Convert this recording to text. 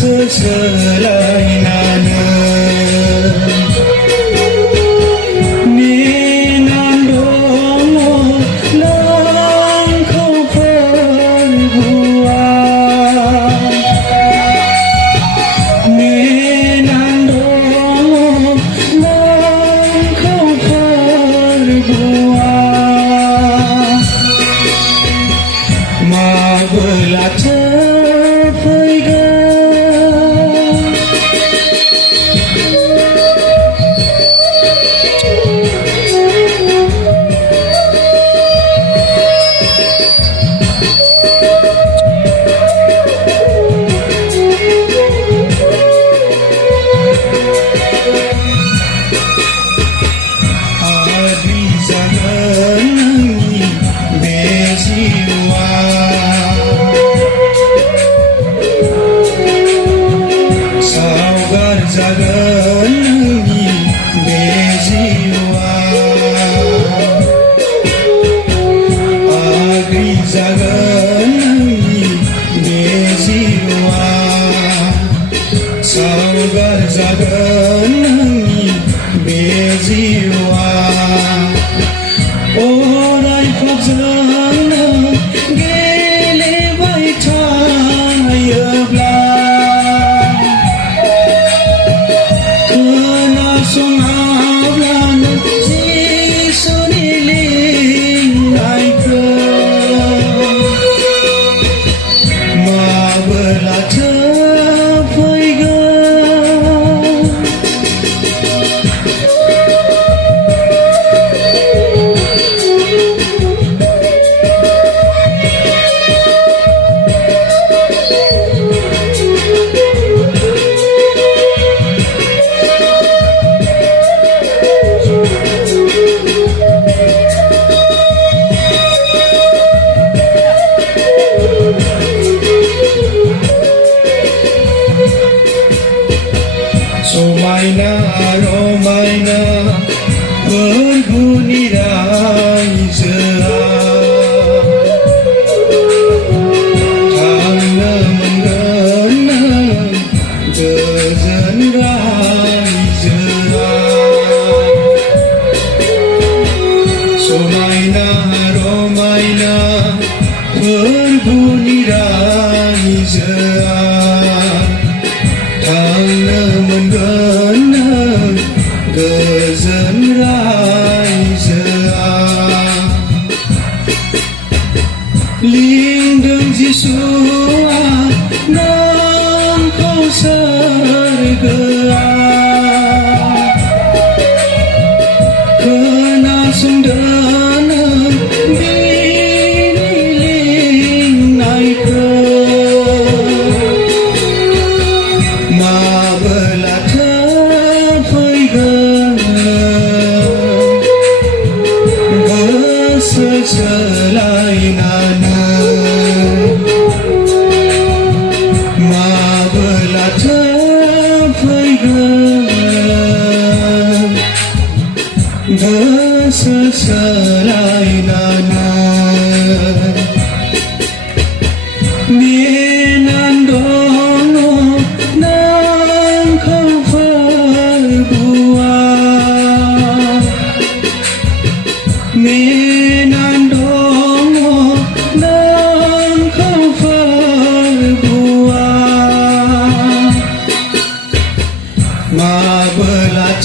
selainana Ninandomo lang kau perbuat Ninandomo lang kau perbuat Mabelah terpegang Zagangi bejiwa Agri zagangi bejiwa Saugar zagangi bejiwa Orai fajana gele baitaya bla Sungablan si suniling ay ka Mabelah terpegang Somaina romaina berbunyi raisa Karena mengenang gezen raisa Somaina romaina berbunyi raisa Karena mengenang gezen raisa Lindung Yesua nang kau sarga Kena sundana diniling naika Mabelah terpegang berseselainana Mabelah terpegang berseselainana Ninandono nang kau perbuat Ninandono nang kau perbuat Mabelah